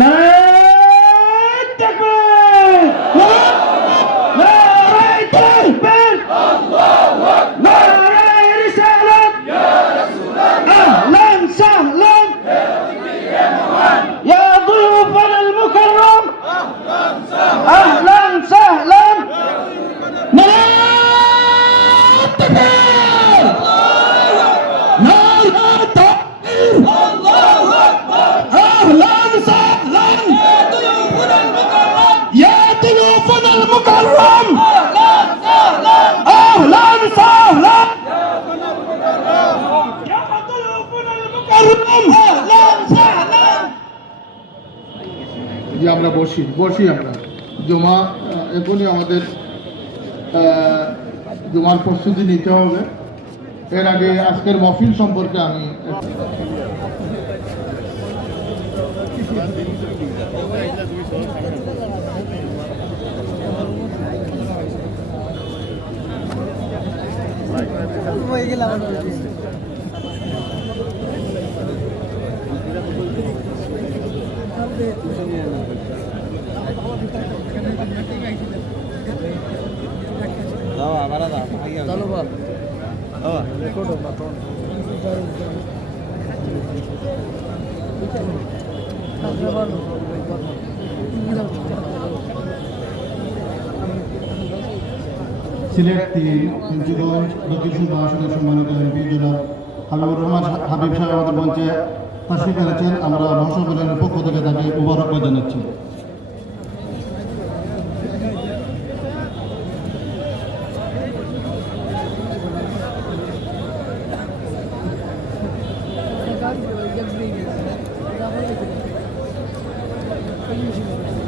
নারায়ে তাকবীর, নারায়ে তাকবীর, আল্লাহু আকবার, নারায়ে রিসালাত, ইয়া রাসূলুল্লাহ, আহলান সাহলান, ইয়া দুয়ুফান আল মুকাররম, আহলান সাহলান, নারায়ে তাকবীর, নারায়ে তাকবীর, আল্লাহু আকবার, আহলান সাহলান, يا ضيوفنا المكرم اهلا وسهلا يا ضيوفنا المكرم اهلا وسهلا যে আমরা বসি আমরা জমা এখনই আমাদের জমার প্রস্তুতি নিতে হবে। এর আগে আজকের মহফিল সম্পর্কে আমি সিলেট তিনজিগঞ্জ দক্ষিণ সুদ আসনের সম্মানিত এমপি জনাব হাবিবুর রহমান হাবিব সাহেব আমাদের মঞ্চে তাশরিফ এনেছেন। আমরা মহাসম্মেলনের পক্ষ থেকে তাকে মুবারকবাদ জানাচ্ছি। Thank you.